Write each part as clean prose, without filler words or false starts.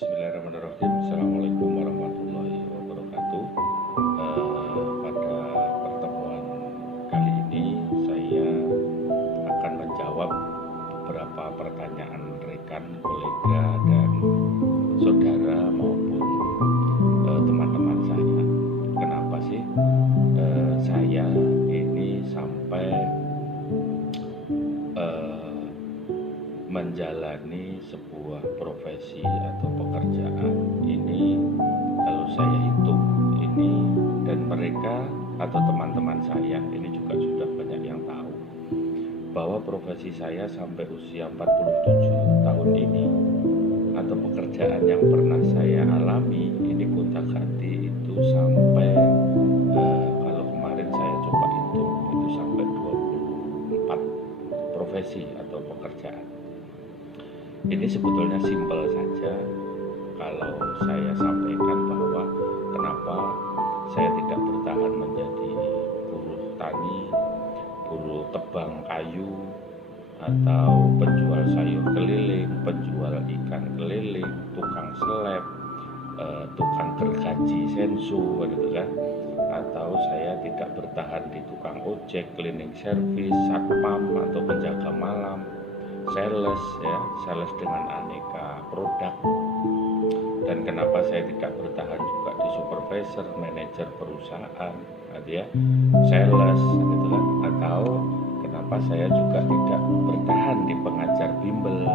Bismillahirrahmanirrahim. Assalamualaikum warahmatullahi wabarakatuh. Pada pertemuan kali ini saya akan menjawab beberapa pertanyaan rekan, kolega, dan saudara maupun teman-teman saya. Kenapa sih saya ini sampai menjalani sebuah profesi atau pekerjaan ini? Kalau saya hitung ini, dan mereka atau teman-teman saya ini juga sudah banyak yang tahu bahwa profesi saya sampai usia 47 tahun ini, atau pekerjaan yang pernah saya alami ini gonta-ganti itu sampai kalau kemarin saya coba hitung itu sampai 24 profesi atau pekerjaan. Ini sebetulnya simpel saja kalau saya sampaikan bahwa kenapa saya tidak bertahan menjadi buruh tani, buruh tebang kayu, atau penjual sayur keliling, penjual ikan keliling, tukang seleb, tukang gergaji sensu gitu kan, atau saya tidak bertahan di tukang ojek, cleaning service, satpam atau penjaga malam, sales dengan aneka produk. Dan kenapa saya tidak bertahan juga di supervisor, manajer perusahaan, sales gitu kan, atau kenapa saya juga tidak bertahan di pengajar bimbel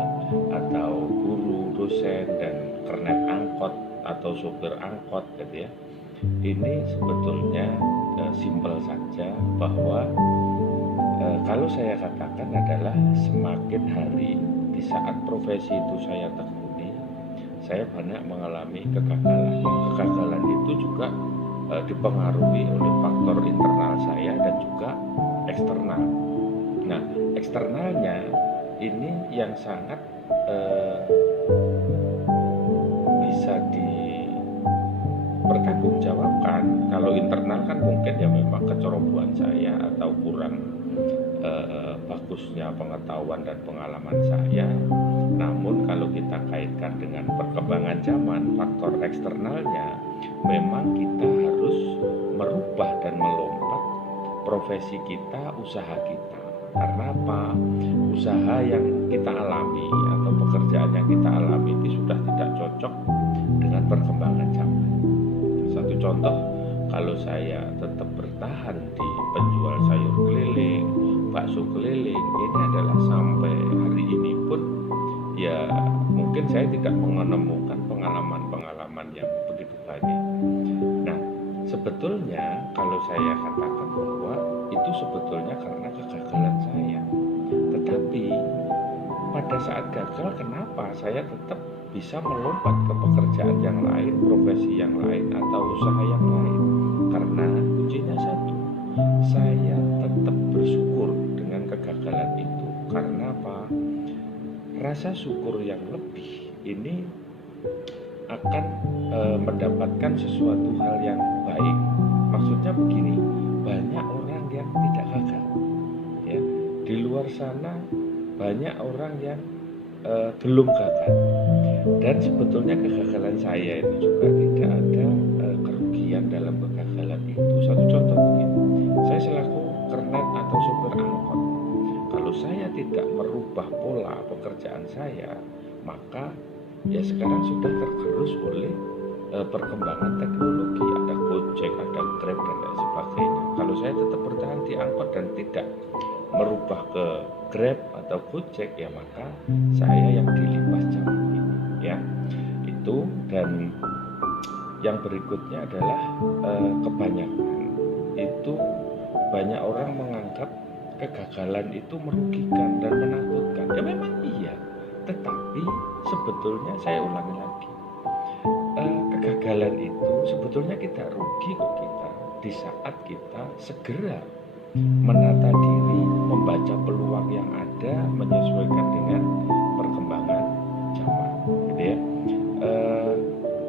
atau guru, dosen, dan kernet angkot atau sopir angkot gitu ya. Ini sebetulnya simpel saja bahwa kalau saya katakan adalah semakin hari di saat profesi itu saya tekuni, saya banyak mengalami kegagalan. Kegagalan itu juga dipengaruhi oleh faktor internal saya dan juga eksternal. Nah, eksternalnya ini yang sangat bisa dipertanggungjawabkan. Kalau internal kan mungkin ya memang kecerobohan saya atau kurang bagusnya pengetahuan dan pengalaman saya. Namun kalau kita kaitkan dengan perkembangan zaman, faktor eksternalnya memang kita harus merubah dan melompat profesi kita, usaha kita. Karena apa? Usaha yang kita alami atau pekerjaan yang kita alami itu sudah tidak cocok dengan perkembangan zaman. Satu contoh, kalau saya tetap bertahan di penjual sayur keliling, bakso keliling, ini adalah sampai hari ini pun ya mungkin saya tidak menemukan pengalaman-pengalaman yang begitu banyak. Nah, sebetulnya kalau saya katakan bahwa itu sebetulnya karena kegagalan saya. Tetapi pada saat gagal, kenapa saya tetap bisa melompat ke pekerjaan yang lain, profesi yang lain, atau usaha yang lain? Karena kuncinya satu, saya tetap bersyukur dengan kegagalan itu. Karena apa? Rasa syukur yang lebih ini akan mendapatkan sesuatu hal yang baik. Maksudnya begini, banyak orang yang tidak gagal ya. Di luar sana banyak orang yang belum gagal. Dan sebetulnya kegagalan saya itu juga tidak ada kerugian dalam kegagalan itu. Satu contoh begini, saya selaku kernet atau sopir angkot, kalau saya tidak merubah pola pekerjaan saya, maka ya sekarang sudah tergerus oleh perkembangan teknologi. Ada Gojek, ada Grab, dan lain sebagainya. Kalau saya tetap bertahan di angkot dan tidak merubah ke Grab atau Gojek, ya maka saya yang dilimpas zaman ini ya. Itu. Dan yang berikutnya adalah kebanyakan itu banyak orang menganggap kegagalan itu merugikan dan menakutkan. Ya memang iya, tetapi sebetulnya saya ulangi lagi, kegagalan itu sebetulnya tidak rugi kok kita di saat kita segera menata diri, membaca peluang yang ada, menyesuaikan dengan perkembangan zaman gitu ya.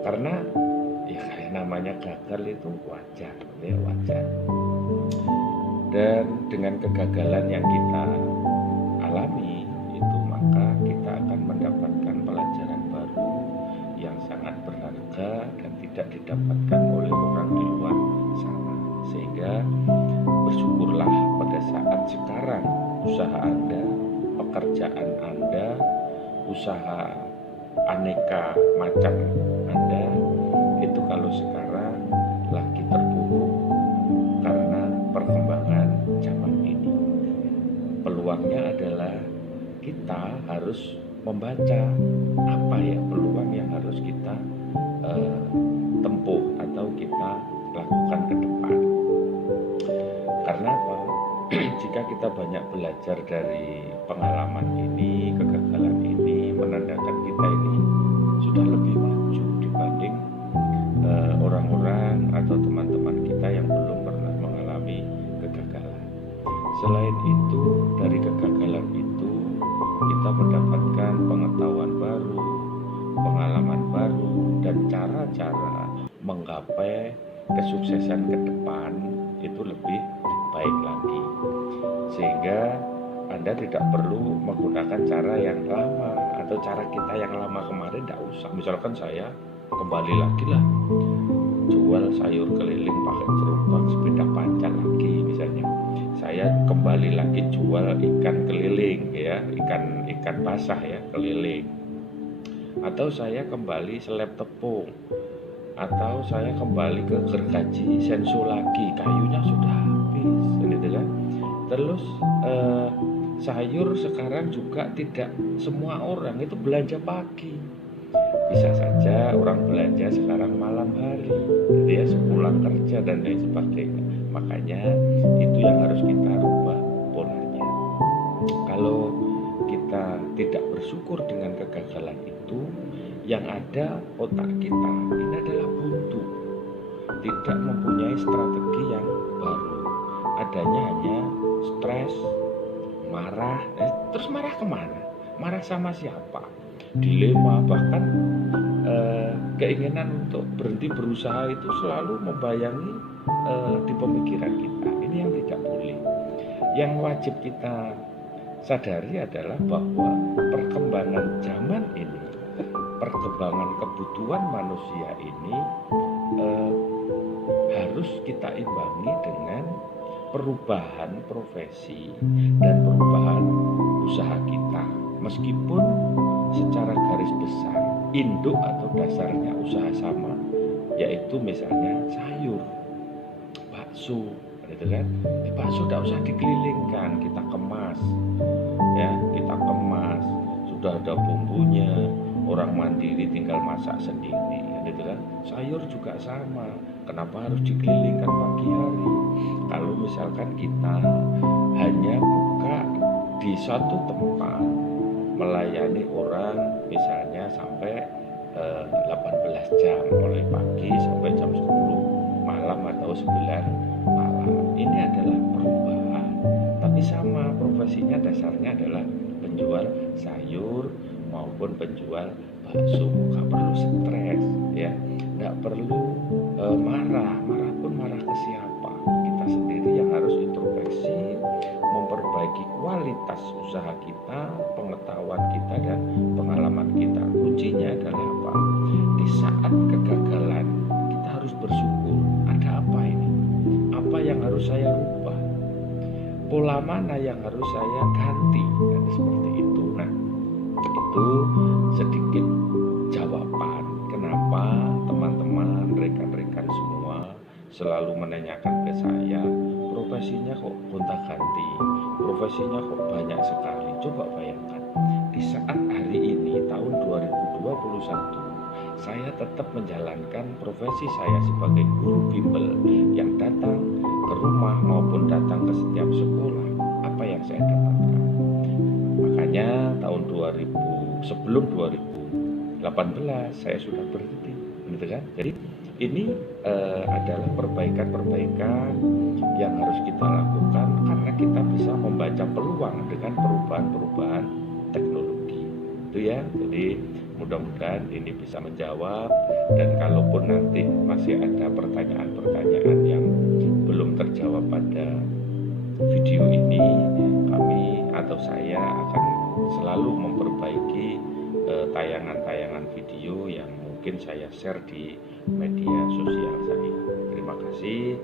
Karena ya kayak namanya gagal itu wajar ya, wajar. Dan dengan kegagalan yang kita alami itu, maka kita akan mendapatkan pelajaran baru yang sangat terjaga dan tidak didapatkan oleh orang di luar sana. Sehingga bersyukurlah pada saat sekarang usaha Anda, pekerjaan Anda, usaha aneka macam Anda itu kalau sekarang lagi terpuruk karena perkembangan zaman ini. Peluangnya adalah kita harus membaca apa ya peluang yang harus kita tempuh atau kita lakukan ke depan. Karena apa? Jika kita banyak belajar dari pengalaman ini, kegagalan ini, menandakan kita ini sudah lebih maju dibanding orang-orang atau teman-teman kita yang belum pernah mengalami kegagalan. Selain itu, dari kegagalan itu kita mendapatkan pengetahuan baru, pengalaman baru, dan cara-cara menggapai kesuksesan ke depan itu lebih baik lagi. Sehingga Anda tidak perlu menggunakan cara yang lama atau cara kita yang lama kemarin, tidak usah. Misalkan saya kembali lagi lah jual sayur keliling pakai gerobak sepeda panjang lagi misalnya. Saya kembali lagi jual ikan keliling ya, ikan basah ya keliling. Atau saya kembali seleb tepung, atau saya kembali ke gergaji sensu lagi, kayunya sudah habis gitu kan. Terus sayur sekarang juga tidak semua orang itu belanja pagi. Bisa saja orang belanja sekarang malam hari, gitu ya, sepulang kerja dan lain sebagainya. Makanya itu yang harus kita rubah polanya. Kalau kita tidak bersyukur dengan kegagalan itu, yang ada otak kita ini adalah buntu, tidak mempunyai strategi yang baru. Adanya hanya stres, marah, terus marah kemana? Marah sama siapa? Dilema, bahkan keinginan untuk berhenti berusaha itu selalu membayangi di pemikiran kita. Ini yang tidak boleh. Yang wajib kita sadari adalah bahwa perkembangan zaman ini, perkembangan kebutuhan manusia ini harus kita imbangi dengan perubahan profesi dan perubahan usaha kita. Meskipun secara garis besar induk atau dasarnya usaha sama, yaitu misalnya sayur, bakso, gitu kan. Bakso tidak usah dikelilingkan, kita kemas, ya, kita kemas, sudah ada bumbunya, orang mandiri tinggal masak sendiri, gitu kan. Sayur juga sama, kenapa harus dikelilingkan pagi hari? Kalau misalkan kita hanya buka di satu tempat melayani orang misalnya sampai 18 jam, mulai pagi sampai jam 10 malam atau 9 malam, ini adalah perubahan. Tapi sama profesinya, dasarnya adalah penjual sayur maupun penjual bakso. Gak perlu stres ya, gak perlu marah pun marah ke siapa. Kita sendiri yang harus introspeksi, memperbaiki kualitas usaha kita, pengetahuan kita dan pengalaman kita. Kuncinya adalah apa? Di saat kegagalan kita harus bersyukur. Ada apa ini? Apa yang harus saya rubah? Pola mana yang harus saya ganti? Dan seperti itu. Nah, itu sedikit jawaban kenapa teman-teman, rekan-rekan semua selalu menanyakan ke saya, profesinya kok gonta-ganti, profesinya kok banyak sekali. Coba bayangkan, di saat hari ini tahun 2021 saya tetap menjalankan profesi saya sebagai guru bimbel yang datang ke rumah maupun datang ke setiap sekolah. Apa yang saya dapatkan? Makanya tahun 2000, sebelum 2018 saya sudah berhenti, gitu kan? Jadi ini adalah perbaikan-perbaikan yang harus kita lakukan karena kita bisa membaca peluang dengan perubahan-perubahan teknologi. Itu ya. Jadi mudah-mudahan ini bisa menjawab, dan kalaupun nanti masih ada pertanyaan-pertanyaan yang belum terjawab pada video ini, kami atau saya akan selalu memperbaiki tayangan-tayangan video yang mungkin mungkin saya share di media sosial saya. Terima kasih.